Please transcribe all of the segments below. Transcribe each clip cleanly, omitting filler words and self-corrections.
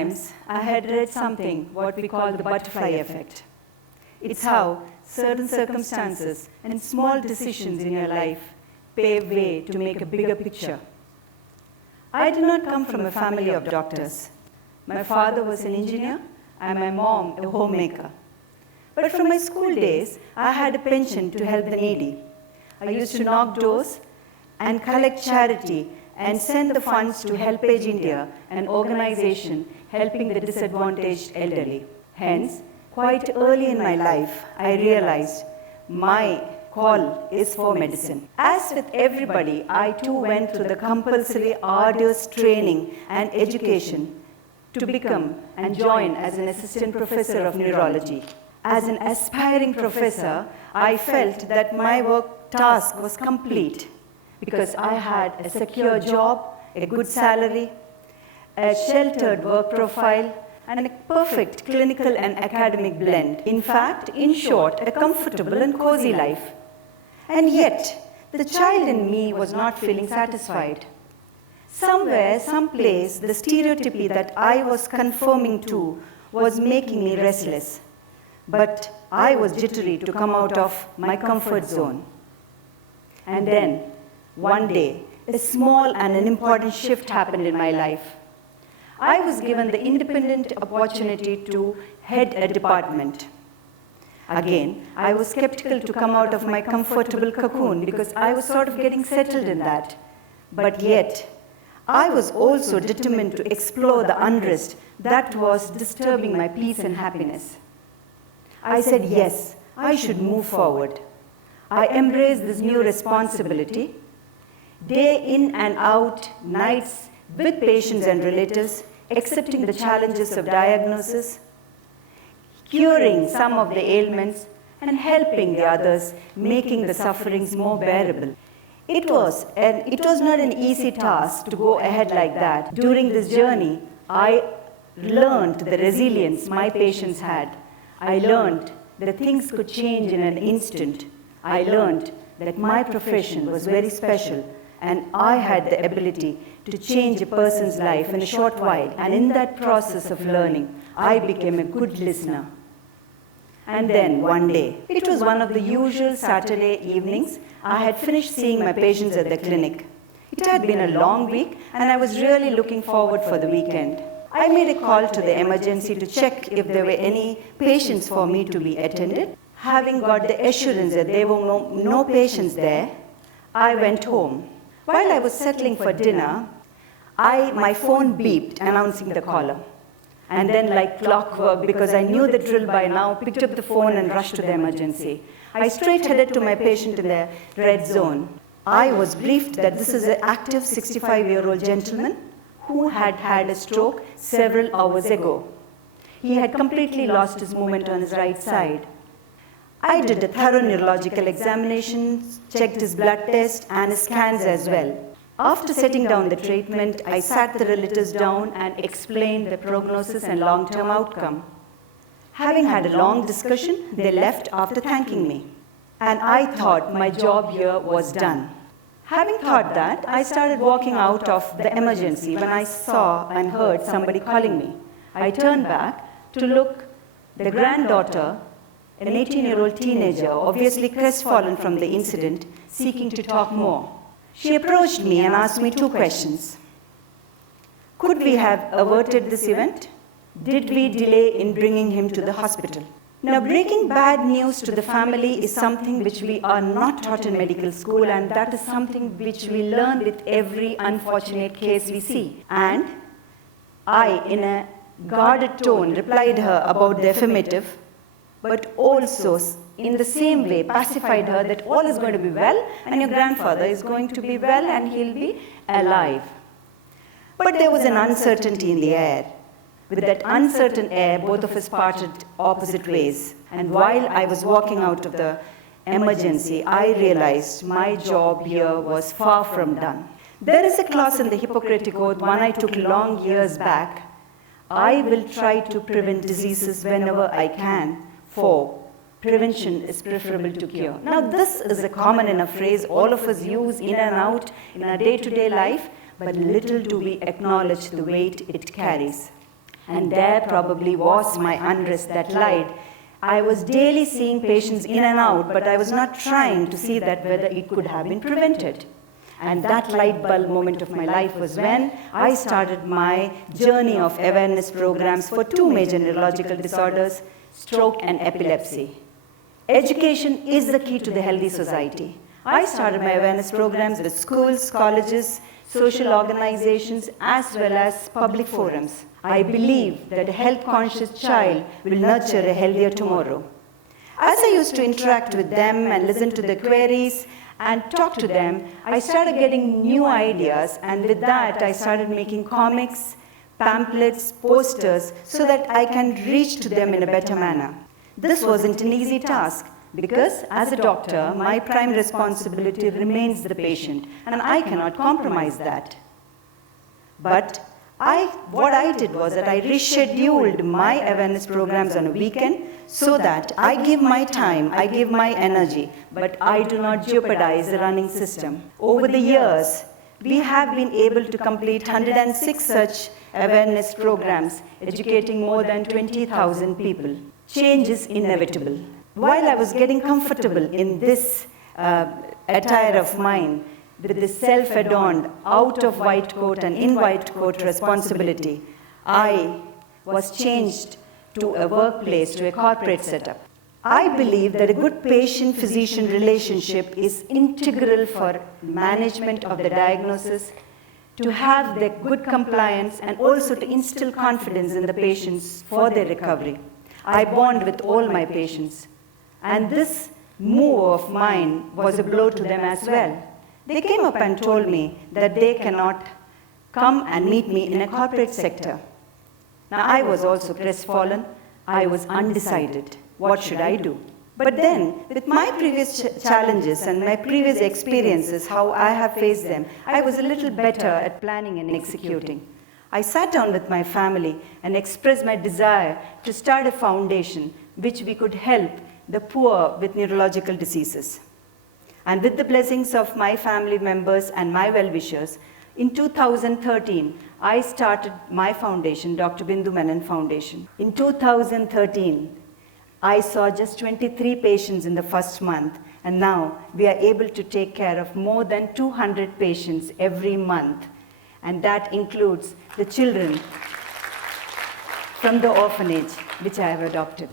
times, I had read something, what we call the butterfly effect. It's how certain circumstances and small decisions in your life pave way to make a bigger picture. I did not come from a family of doctors. My father was an engineer and my mom a homemaker. But from my school days, I had a penchant to help the needy. I used to knock doors and collect charity and send the funds to Help Age India, an organization helping the disadvantaged elderly. Hence, quite early in my life, I realized my call is for medicine. As with everybody, I too went through the compulsory arduous training and education to become and join as an assistant professor of neurology. As an aspiring professor, I felt that my work task was complete because I had a secure job, a good salary, a sheltered work profile, and a perfect clinical and academic blend. In fact, in short, a comfortable and cozy life. And yet, the child in me was not feeling satisfied. Somewhere, someplace, the stereotypy that I was conforming to was making me restless. But I was jittery to come out of my comfort zone. And then, one day, a small and an important shift happened in my life. I was given the independent opportunity to head a department. Again, I was skeptical to come out of my comfortable cocoon because I was sort of getting settled in that. But yet, I was also determined to explore the unrest that was disturbing my peace and happiness. I said, yes, I should move forward. I embraced this new responsibility. Day in and out, nights with patients and relatives, accepting the challenges of diagnosis, curing some of the ailments, and helping the others, making the sufferings more bearable. It was not an easy task to go ahead like that. During this journey, I learned the resilience my patients had. I learned that things could change in an instant. I learned that my profession was very special and I had the ability to change a person's life in a short while. And in that process of learning, I became a good listener. And then one day, it was one of the usual Saturday evenings, I had finished seeing my patients at the clinic. It had been a long week and I was really looking forward for the weekend. I made a call to the emergency to check if there were any patients for me to be attended. Having got the assurance that there were no patients there, I went home. While I was settling for dinner, my phone beeped announcing the caller. And then like clockwork, because I knew the drill by now, picked up the phone and rushed to the emergency. I straight headed to my patient in the red zone. I was briefed that this is an active 65-year-old gentleman who had had a stroke several hours ago. He had completely lost his movement on his right side. I did a thorough neurological examination, checked his blood test and his scans as well. After setting down the treatment, I sat the relatives down and explained the prognosis and long-term outcome. Having had a long discussion, they left after thanking me. And I thought my job here was done. Having thought that, I started walking out of the emergency when I saw and heard somebody calling me. I turned back to look. The granddaughter, an 18-year-old teenager, obviously crestfallen from the incident, seeking to talk more. She approached me and asked me 2 questions. Could we have averted this event? Did we delay in bringing him to the hospital? Now, breaking bad news to the family is something which we are not taught in medical school, and that is something which we learn with every unfortunate case we see. And I, in a guarded tone, replied her about the affirmative, but also in the same way pacified her that all is going to be well and your grandfather is going to be well and he'll be alive. But there was an uncertainty in the air. With that uncertain air, both of us parted opposite ways. And while I was walking out of the emergency, I realized my job here was far from done. There is a clause in the Hippocratic Oath, one I took long years back. I will try to prevent diseases whenever I can, for prevention is preferable to cure. Now, this is a common enough phrase all of us use in and out in our day-to-day life, but little do we acknowledge the weight it carries. And there probably was my unrest that lied. I was daily seeing patients in and out, but I was not trying to see that whether it could have been prevented. And that light bulb moment of my life was when I started my journey of awareness programs for two major neurological disorders, stroke and epilepsy. Education is the key to the healthy society. I started my awareness programs with schools, colleges, social organizations, as well as public forums. I believe that a health-conscious child will nurture a healthier tomorrow. As I used to interact with them and listen to their queries and talk to them, I started getting new ideas, and with that, I started making comics, pamphlets, posters, so that I can reach to them in a better manner. This wasn't an easy task, because as a doctor, my prime responsibility remains the patient, and I cannot compromise that. But what I did was that I rescheduled my awareness programs on a weekend so that I give my time, I give my energy, but I do not jeopardize the running system. Over the years, we have been able to complete 106 such awareness programs, educating more than 20,000 people. Change is inevitable. While I was getting comfortable in this attire of mine, with this self-adorned, out of white coat and in white coat responsibility, I was changed to a workplace, to a corporate setup. I believe that a good patient-physician relationship is integral for management of the diagnosis, to have the good compliance, and also to instill confidence in the patients for their recovery. I bond with all my patients, and this move of mine was a blow to them as well. They came up and told me that they cannot come and meet me in a corporate sector. Now, I was also crestfallen. I was undecided. What should I do? But then, with my previous challenges and my previous experiences, how I have faced them, I was a little better at planning and executing. I sat down with my family and expressed my desire to start a foundation which we could help the poor with neurological diseases. And with the blessings of my family members and my well-wishers, in 2013, I started my foundation, Dr. Bindu Menon Foundation. In 2013, I saw just 23 patients in the first month, and now we are able to take care of more than 200 patients every month. And that includes the children from the orphanage, which I have adopted.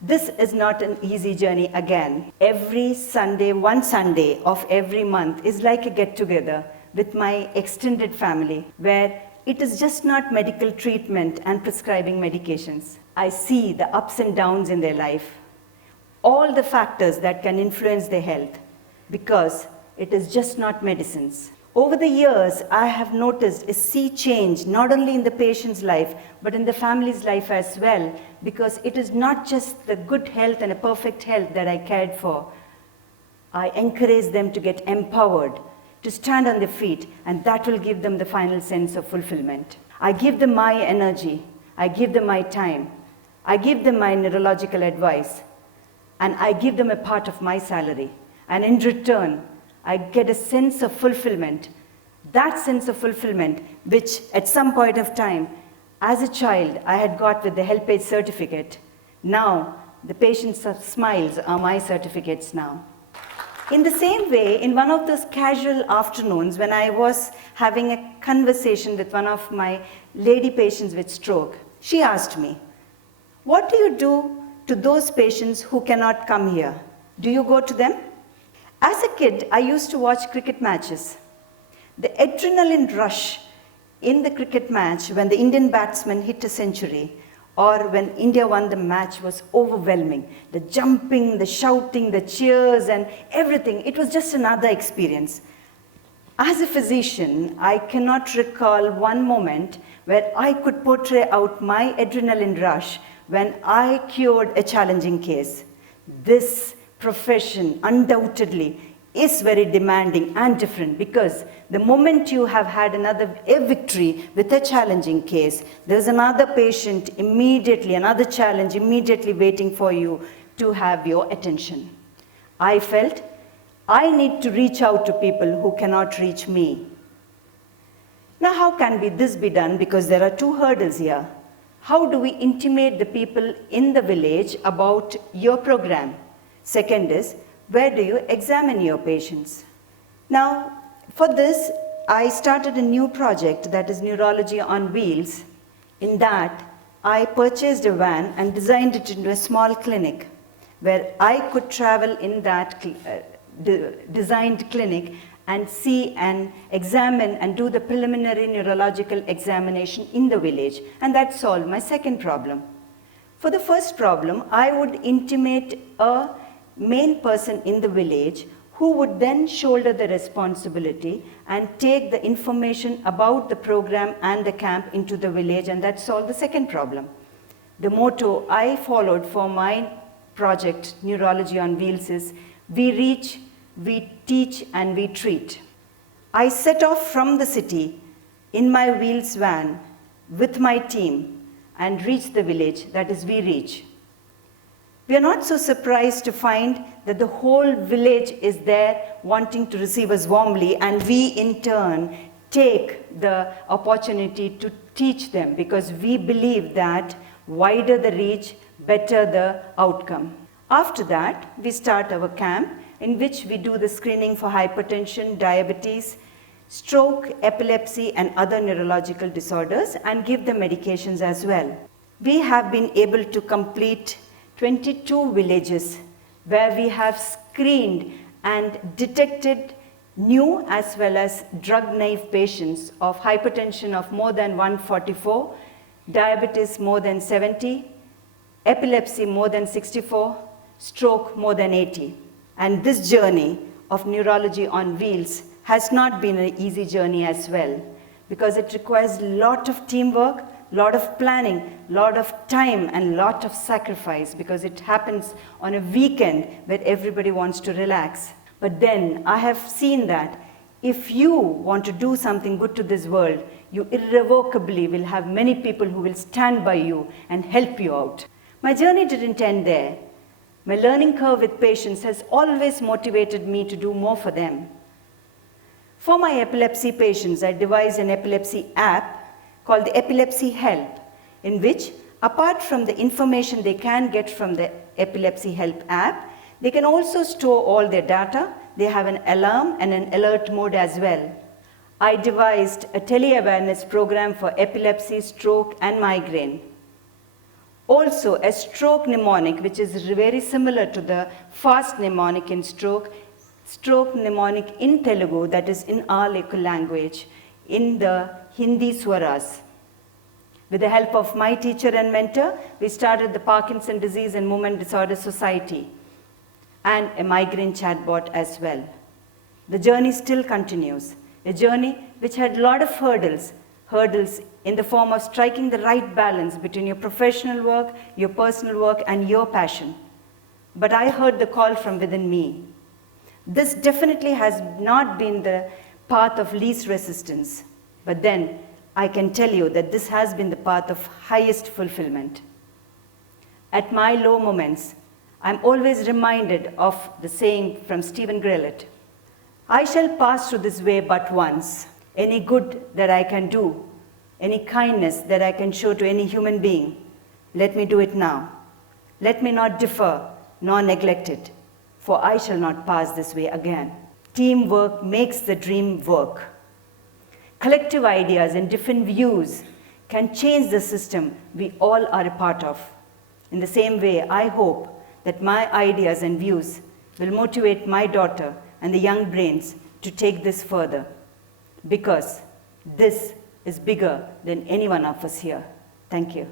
This is not an easy journey again. Every Sunday, one Sunday of every month is like a get-together with my extended family, where it is just not medical treatment and prescribing medications. I see the ups and downs in their life, all the factors that can influence their health, because it is just not medicines. Over the years, I have noticed a sea change, not only in the patient's life, but in the family's life as well, because it is not just the good health and a perfect health that I cared for. I encourage them to get empowered, to stand on their feet, and that will give them the final sense of fulfillment. I give them my energy, I give them my time, I give them my neurological advice, and I give them a part of my salary. And in return, I get a sense of fulfillment. That sense of fulfillment, which at some point of time, as a child, I had got with the HelpAge certificate. Now, the patient's smiles are my certificates now. In the same way, in one of those casual afternoons when I was having a conversation with one of my lady patients with stroke, she asked me, "What do you do to those patients who cannot come here? Do you go to them?" As a kid, I used to watch cricket matches. The adrenaline rush in the cricket match when the Indian batsman hit a century, or when India won the match, was overwhelming. The jumping, the shouting, the cheers, and everything. It was just another experience. As a physician, I cannot recall one moment where I could portray out my adrenaline rush when I cured a challenging case. This profession undoubtedly is very demanding and different, because the moment you have had a victory with a challenging case, there's another patient immediately, another challenge immediately waiting for you to have your attention. I felt I need to reach out to people who cannot reach me. Now, how can this be done? Because there are two hurdles here. How do we intimate the people in the village about your program? Second is, where do you examine your patients? Now, for this, I started a new project, that is Neurology on Wheels. In that, I purchased a van and designed it into a small clinic where I could travel in that designed clinic and see and examine and do the preliminary neurological examination in the village. And that solved my second problem. For the first problem, I would intimate a main person in the village who would then shoulder the responsibility and take the information about the program and the camp into the village, and that solved the second problem. The motto I followed for my project, Neurology on Wheels, is we reach, we teach, and we treat. I set off from the city in my wheels van with my team and reached the village, that is, we reach. We are not so surprised to find that the whole village is there wanting to receive us warmly, and we in turn take the opportunity to teach them, because we believe that wider the reach, better the outcome. After that, we start our camp in which we do the screening for hypertension, diabetes, stroke, epilepsy, and other neurological disorders, and give them medications as well. We have been able to complete 22 villages where we have screened and detected new as well as drug-naive patients of hypertension of more than 144, diabetes more than 70, epilepsy more than 64, stroke more than 80. And this journey of Neurology on Wheels has not been an easy journey as well, because it requires a lot of teamwork, lot of planning, lot of time, and lot of sacrifice, because it happens on a weekend where everybody wants to relax. But then I have seen that if you want to do something good to this world, you irrevocably will have many people who will stand by you and help you out. My journey didn't end there. My learning curve with patients has always motivated me to do more for them. For my epilepsy patients, I devised an epilepsy app called the Epilepsy Help, in which, apart from the information they can get from the Epilepsy Help app, they can also store all their data. They have an alarm and an alert mode as well. I devised a tele-awareness program for epilepsy, stroke, and migraine. Also, a stroke mnemonic, which is very similar to the fast mnemonic in stroke mnemonic in Telugu, that is in our local language, in the Hindi swaras. With the help of my teacher and mentor, we started the Parkinson Disease and Movement Disorder Society and a migraine chatbot as well. The journey still continues, a journey which had a lot of hurdles in the form of striking the right balance between your professional work, your personal work, and your passion. But I heard the call from within me. This definitely has not been the path of least resistance, but then I can tell you that this has been the path of highest fulfillment. At my low moments, I'm always reminded of the saying from Stephen Grellet, I shall pass through this way but once. Any good that I can do, any kindness that I can show to any human being, let me do it now. Let me not defer nor neglect it, for I shall not pass this way again. Teamwork makes the dream work. Collective ideas and different views can change the system we all are a part of. In the same way, I hope that my ideas and views will motivate my daughter and the young brains to take this further, because this is bigger than any one of us here. Thank you.